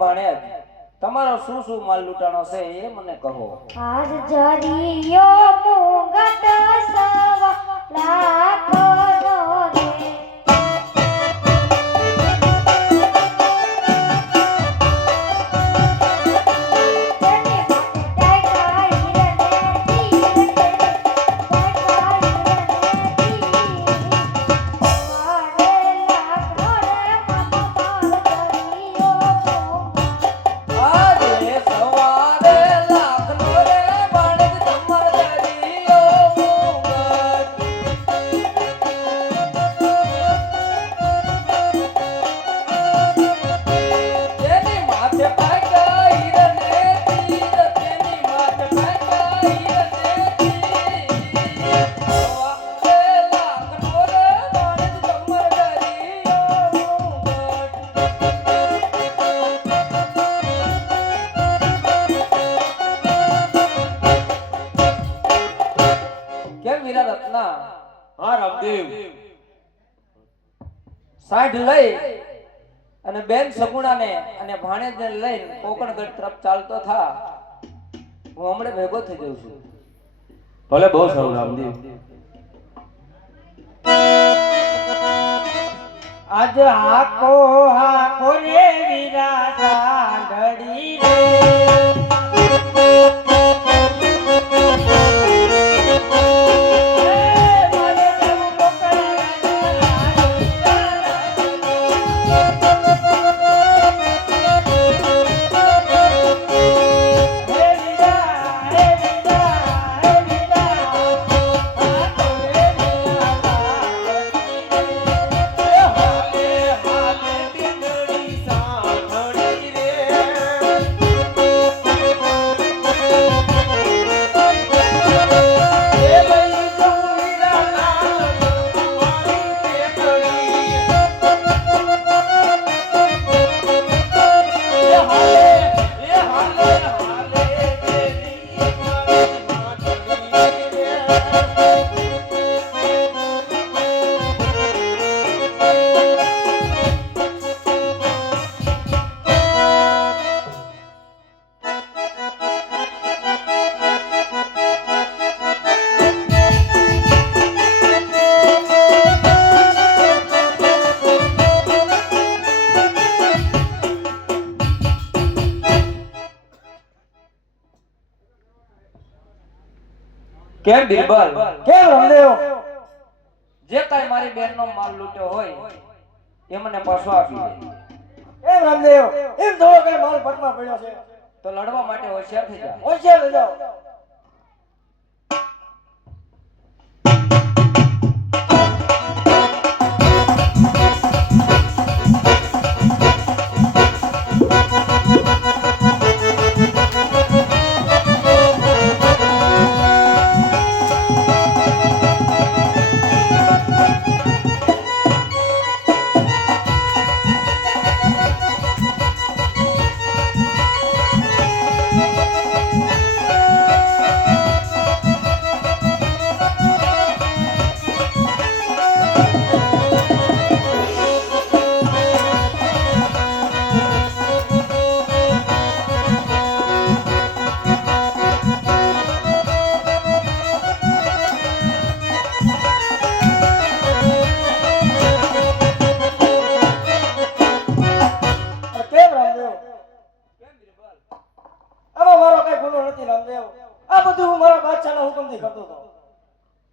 ભાણેજ તમારો શું શું માલ લૂંટાણો છે એ મને કહો. આજ જરિયો મુગટ સવા લાખનો રે સાઠ લઈ અને બેન સગુણાને અને ભાણેજને લઈને કોકણગઢ તરફ ચાલતો થા. હું હમણાં ભેગો થઈ જઉં છું. ભલે, બહુ સારું રામદેવ. આજ હાકો હાકો રે વીરા સાંગડી રે કેમ બિરબલ? કેમ રામદેવ? જે કાંઈ મારી બેનનો માલ લૂંટ્યો હોય એ મને પાછો આપી દે. કેમ રામદેવ? એમ થોડો કઈ માલ પટમાં પડ્યો છે તો લડવા માટે હોશિયાર થઈ જા. હોશિયાર થઈ જાઓ.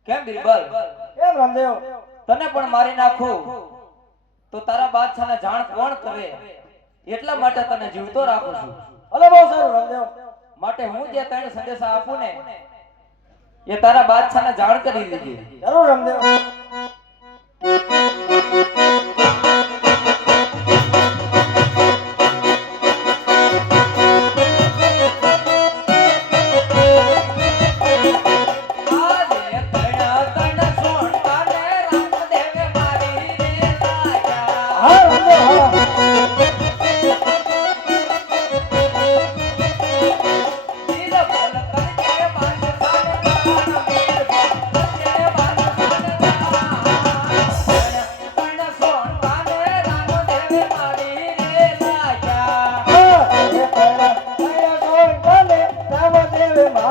કેમ બિરબલ? કેમ રામદેવ? તને પણ મારી નાખું તો તારા બાદશાહને જાણ કોણ કરે? એટલા માટે તને જીવતો રાખું છું. ભલે, બહુ સારું રામદેવ. માટે હું જે ત્રણ સંદેશા આપું ને એ તારા બાદશાહને જાણ કરી દેજે. જરૂર રામદેવ.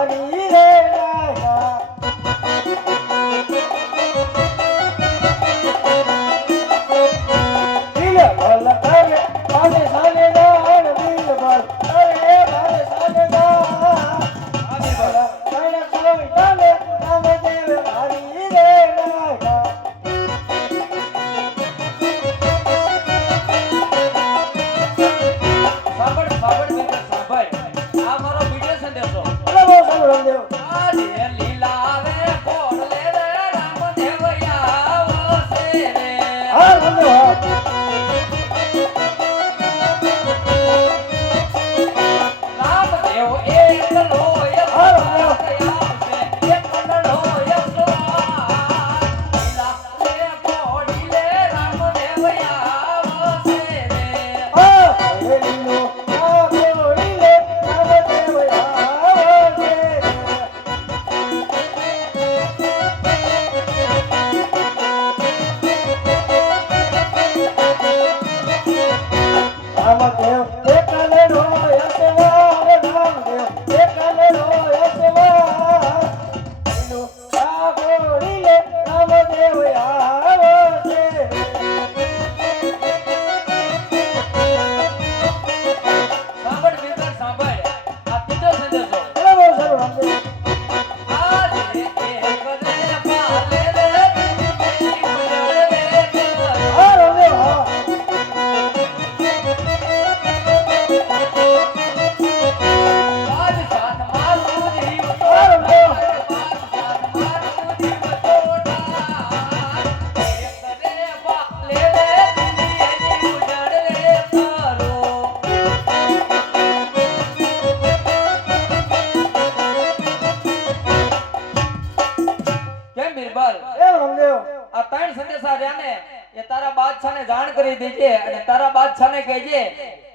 ભારી રે લાયા દિલ ભલ કરે ભાલે સાને દાન દિલ ભલ કરે ભાલે સાને દાન તારા કોઈ તાને નામ દેવ ભારી રે લાયા સાંભળ સાંભળ મિત્ર સાંભળ આ મારો વિડિયો સંદેશો અરે બહુ સારું રામદેવ આજે લીલા રે કોણ લે રે રામદેવ આવશે રે હા રામદેવ હા રામદેવ એકલો હા રામદેવ આવશે એકલો યસવાન લીલા રે કોણ લે રામદેવ આવશે રે આ હેલીનો આ ગોળીલે રામદેવ આવશે રામદેવ એકલે રોય સવાર રામદેવ એકલે રોય સવાર હેલીનો આ ગોળીલે રામદેવ આવશે સાંભળ મિત્ર સાંભળ આ ત્રીજો સંદેશો અરે બહુ સારું રામદેવ આજે એકલે પાલે રે દિલની ઉજળ રે હા રામદેવ હા બાદશાહ મારું જીવ હા રામદેવ બાદશાહ મારું જીવ તોડા એકલે પાલે રે દિલની ઉજળ રે કરો કેમ બિરબલ એ રામદેવ આ ત્રણ સંદેશા રહ્યા ને એ તારા બાદશાહને જાણ કરી દેજે અને તારા બાદશાહને કહેજે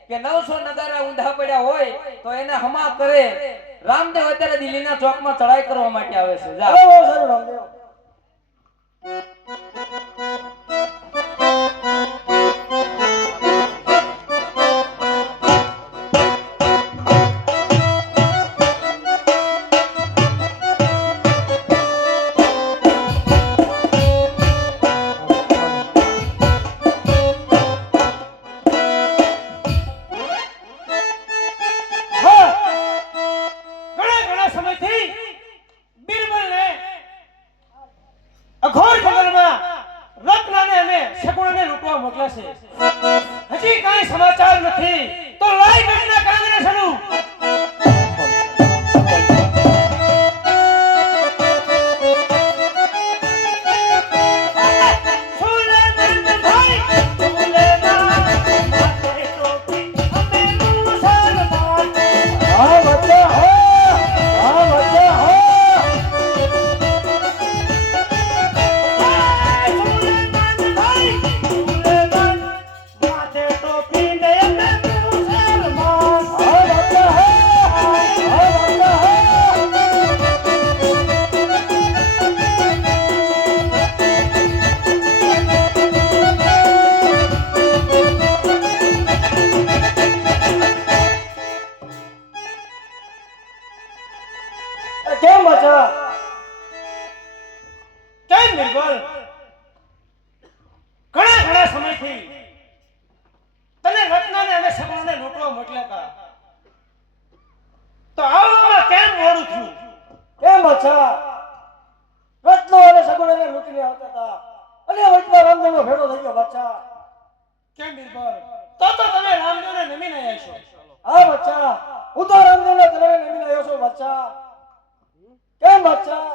કે 900 નગારા ઊંધા પડ્યા હોય તો એને હમા કરે રામદેવ અત્યારે દિલ્હીના ચોકમાં ચડાઈ કરવા માટે આવે છે જા અરે બહુ સારું રામદેવ હા ઘણા ઘણા સમયથી બિરબલને અઘોર જંગલમાં રત્નાને અને શકુણાને લૂંટવા મોકલ્યા છે હજી કાંઈ સમાચાર નથી તો લાઈ ઘટના કાંગરે સડું હા બચ્ચા હા હા બચ્ચા હા હા બચ્ચા હા હા બચ્ચા હા કેમ બચ્ચા કેમ બિરબલ ઘણા ઘણા સમયથી તને રત્નાને અને શકુણાને લૂંટવા મોકલ્યા હતા તો આવવામાં કેમ મોડું થયું કેમ બચ્ચા રત્નો અને સગુણાને લૂંટીને આવતા હતા અને વચમાં રામદેવનો ભેડો થઈ ગયો બચ્ચા કેમ બિરબલ તો તમે રામદેવને નમીને આવ્યા છો હા બચ્ચા હું તો રામદેવના ચરણે નમીને આવ્યો છું બચ્ચા કેમ બચ્ચા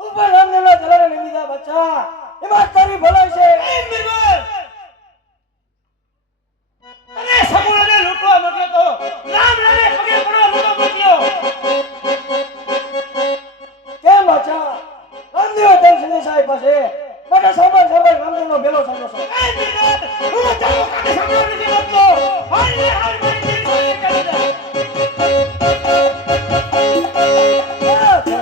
તું પણ રામદેવના ચરણે નમી જા બચ્ચા એમાં તારી ભલાઈ છે કેમ બિરબલ અને શકુણાને લૂંટવા મોકલ્યો તો રામ રામે પગે પડવા લૂંટવા મોકલ્યો કેમ બચ્ચા રામદેવ તેમ સંદેશા આપ્યા છે માટે સાંભળ સાંભળ રામદેવનો ભેલો સંદેશો કેમ બિરબલ હું ચાલો કાને સાંભળવા નથી માંગતો હાલ હાલ મારી દિલ કરી દે રામદેવ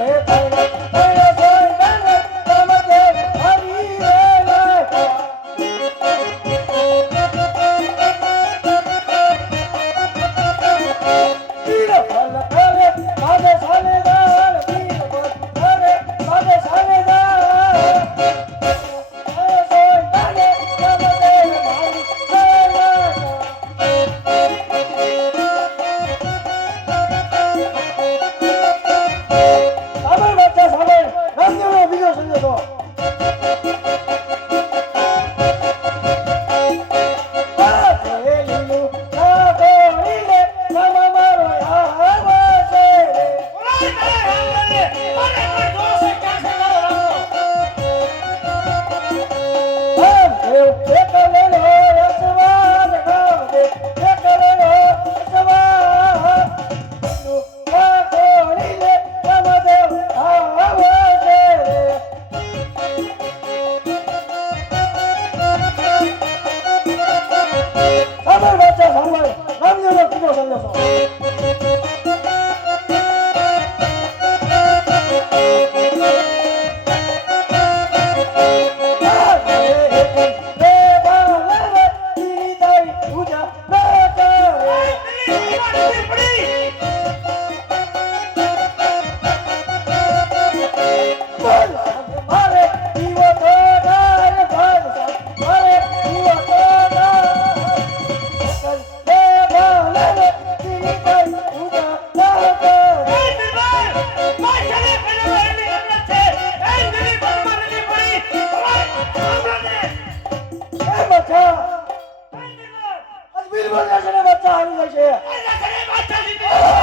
બિલકુલ જશે ને બચ્ચા હારી જશે દશરથ બાદશાહ જીતી જશે.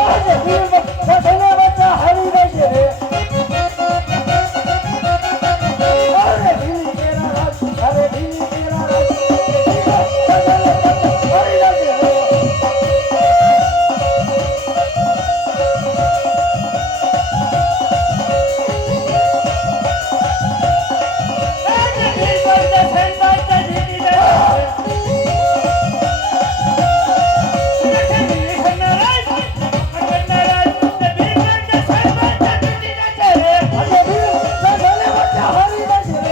આજે વીર જશે ને બચ્ચા હારી જશે અરે ઢીલી કેરા રાજ અરે ઢીલી કેરા રાજ જશે ને બચ્ચા હારી જશે આજે વીર જશે ને બચ્ચા હારી જશે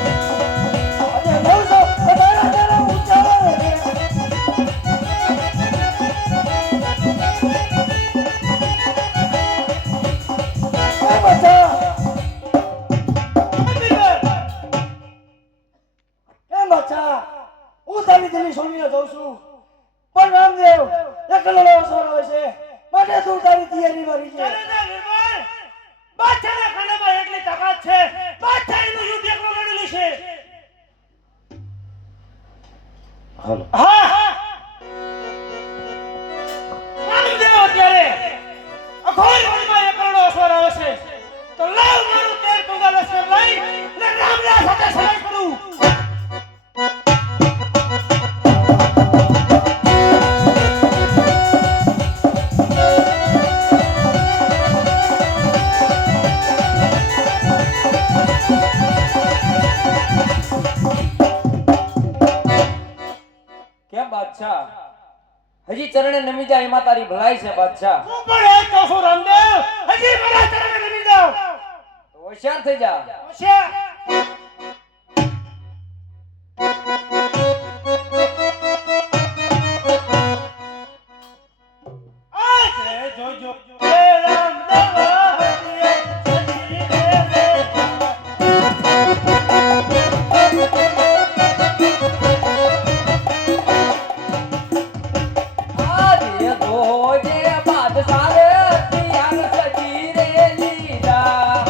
આજે 900 વધારા જરા ઊંચા આવે એ બચ્ચા એ બચ્ચા હું તારી દિલ્હી છોડીને જાઉં છું પણ રામદેવ એકલો અવસર આવે છે માટે તું તારી તૈયારીમાં રહી છે બાદશાહના ખાનામાં એટલી તાકાત છે બાદશાહ એનું યુદ્ધ એકલો લડેલું છે. હાલો હા હા રામદેવ અત્યારે અઘોર વનમાં એકલનો અસર આવે છે તો લાવ મારું તેર ટુંગા લશ્કર લઈ અને રામના સાથે સલાહ કરું. કેમ બાદશાહ હજી ચરણે નમી જાય એમાં તારી ભલાઈ છે બાદશાહ. હું પણ એ કહું છું રામદેવ હજી મારા ચરણે નમી જાઓ. તો હોશિયાર થઈ જા. હોશિયાર. આજે જોજો હે રામદેવ હરિયે સજી રે રે. આજે જોજે બાદશાહ રે હથિયાર સજી રે લીધા.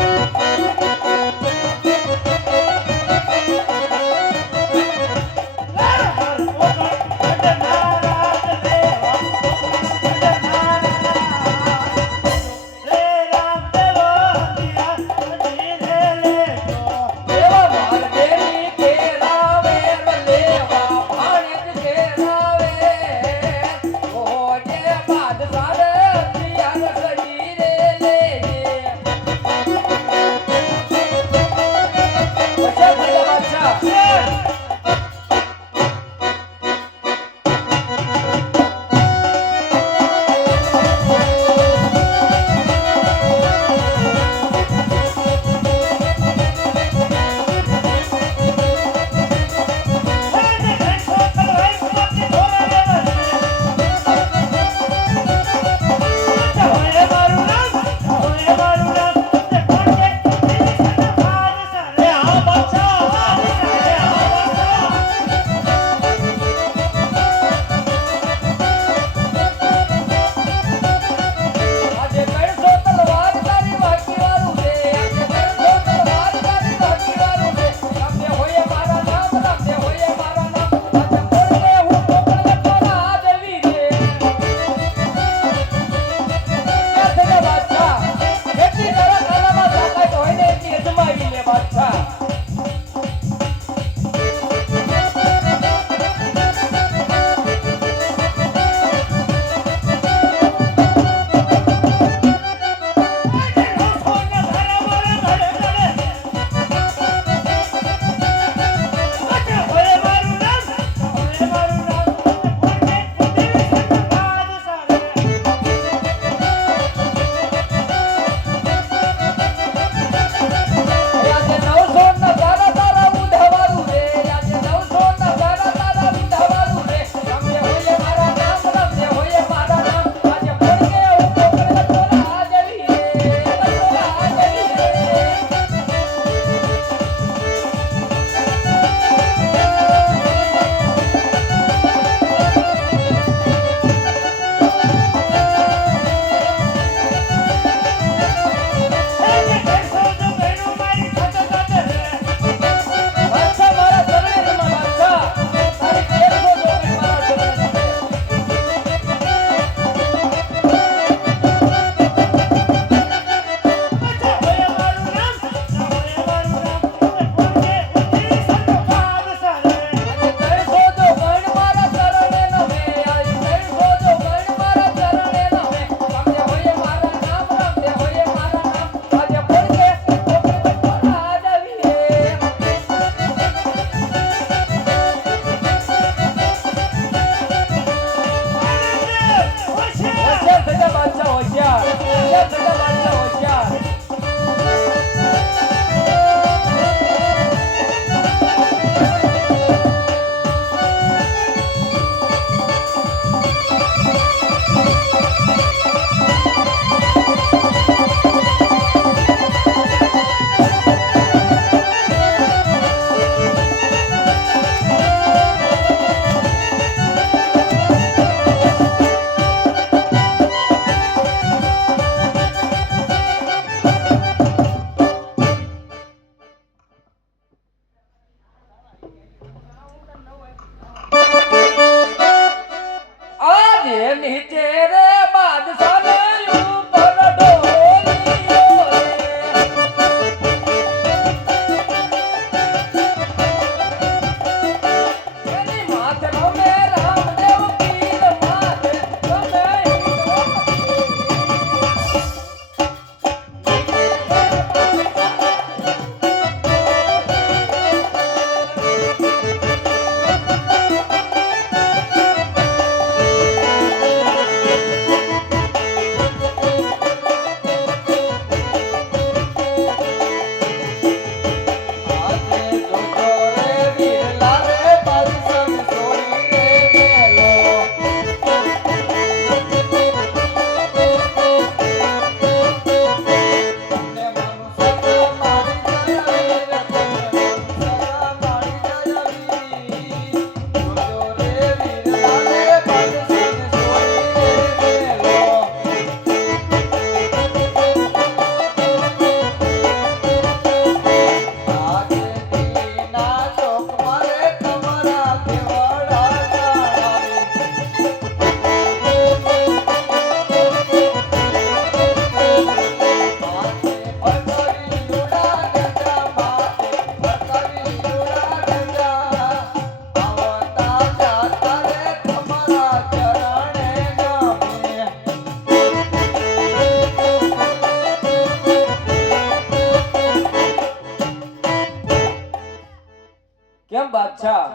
કેમ બાદશાહ,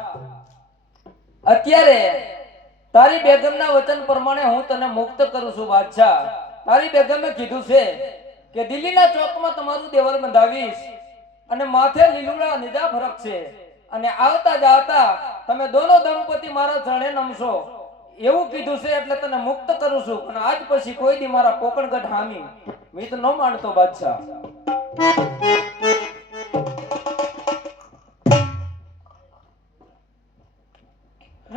અત્યારે તારી બેગમના વચન પ્રમાણે હું તને મુક્ત કરું છું બાદશાહ. તારી બેગમે કીધું છે કે દિલ્હીના ચોકમાં તમારું દેવળ બંધાવીશ અને માથે લીલુડા નિજા ફરક છે અને આવતા જાતા તમે દોનો દંપતી મારા ચરણે નમશો એવું કીધું છે. એટલે તને મુક્ત કરું છું, પણ આજ પછી કોઈ દી મારા પોકણગઢ હામી મેં તો ન માનતો બાદશાહ.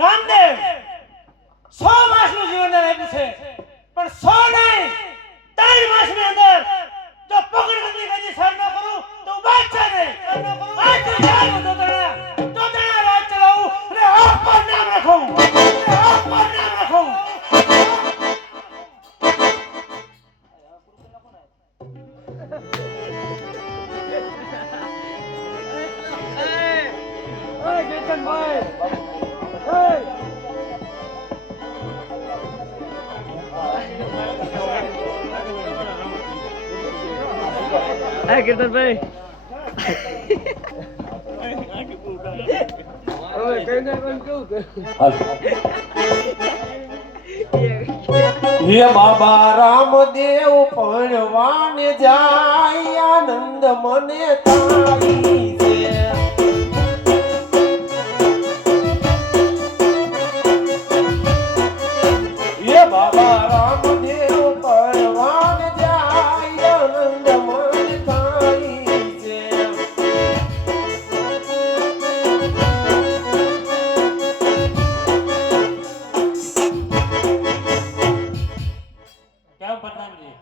રામદેવ 100 માસનું જીવનદાન આપ્યું છે, પણ 100 નહીં 3 માસની અંદર જો પકડગઢની ગાદી સર ન કરું તો હું બાદશાહ નહીં. આજથી જાઉં જોતણા રાજ ચલાવું અને હક પર નામ રાખું. હે બાબા રામદેવ ભણવાને જાય આનંદ મને થાય છે. હે બાબા રામદેવ ભણવાને જાય આનંદ મને થાય છે. કેમ પ્રધાનજી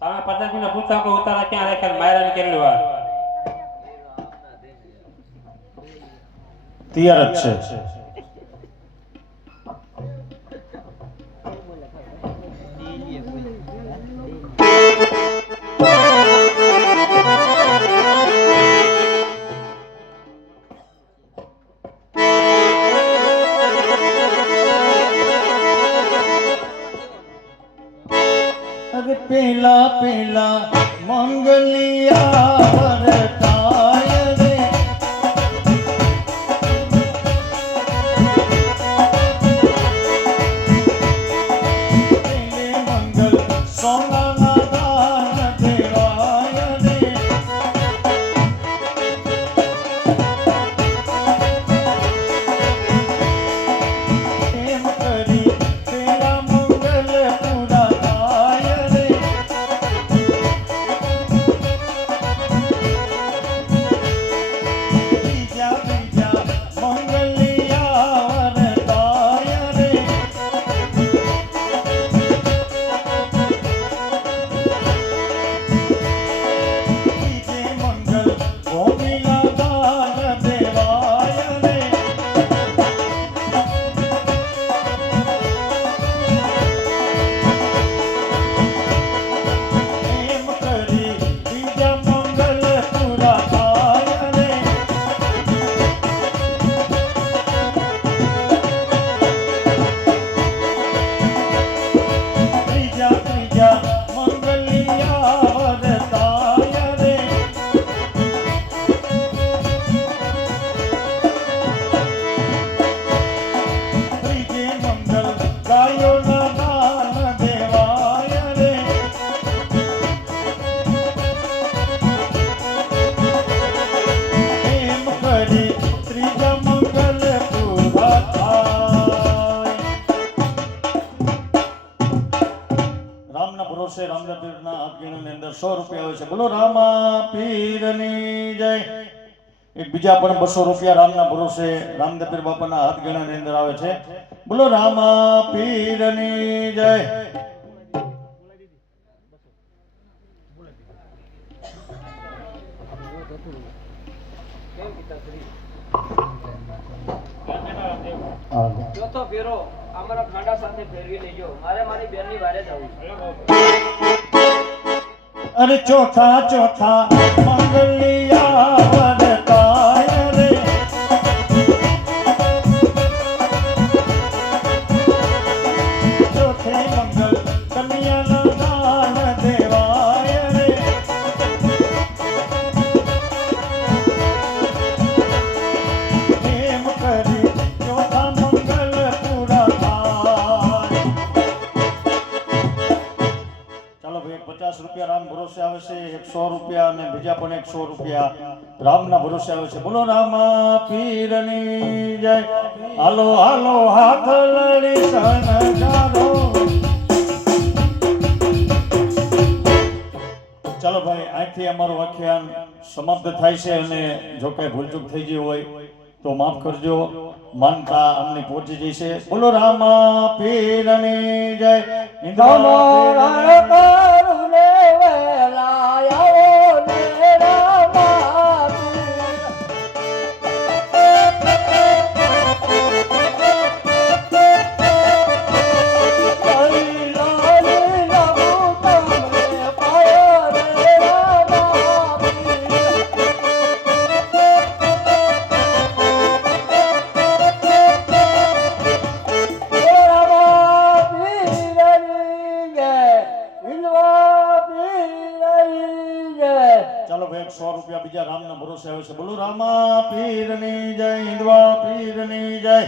સામે પ્રધાનજીને પૂછા કે ઉતારા ક્યાં રાખ્યા માયરાની કેટલી વાર તૈયાર જ છે. પેલા પેલા મંગલિયા વરતાય રે. પેલે મંગલ સોનાના દાન દેવાય રે. એમ કરી પેલા મંગલ પૂરા થાય રે. બીજા બીજા મંગલિયા વરતાય રે. બીજે મંગલ ભૂમિના દાન દેવાય રે. એમ કરી બીજા મંગલ પૂરા થાય રે. ત્રીજા ત્રીજા મંગલિયા વરતાય રે. ત્રીજે મંગલ ગાયોના દાન દેવાય રે. એમ કરી ત્રીજા મંગલ પૂરા થાય. રામના ભરોસે રામદેવ પીરના હાથગીણીની અંદર 100 રૂપિયા હોય છે. બોલો રામા પીરની જય. એક બીજા પણ 200 રૂપિયા રામના ભરોસે રામદેવ પીર બાપાના હાથગીણાની અંદર આવે છે. બોલો રામા પીરની જય. ચોથો ફેરો અમારા ખાંડા સાથે ફેરવી લેજો. મારે મારી બેનની વારે જવું છે. અરે ચોથા ચોથા મંગલિયા વરતાય રે. ચોથે મંગલ કન્યાના દાન દેવાય રે. 100 રૂપિયા અને બીજા પણ 100 રૂપિયા રામના ભરોસે આવે છે. બોલો રામા પીરની જય. હાલો હાલો હાથ લડી શણગારો. ચાલો ભાઈ, અહીંથી અમારું આખ્યાન સમાપ્ત થાય છે અને જો કઈ ભૂલચૂક થઈ ગઈ હોય તો માફ કરજો. માનતા અમને પહોંચી જશે. બોલો રામા પીરની જય. રામો રણ કરુણે વેલાયો ને રામા પીર. લાલી લાલી લાગુ તમને પાયો રે રામા પીર. ચાલો ભાઈ, 100 રૂપિયા બીજા રામના ભરોસે આવે છે. બોલો રામા પીરની જય. હિન્દવા પીરની જય.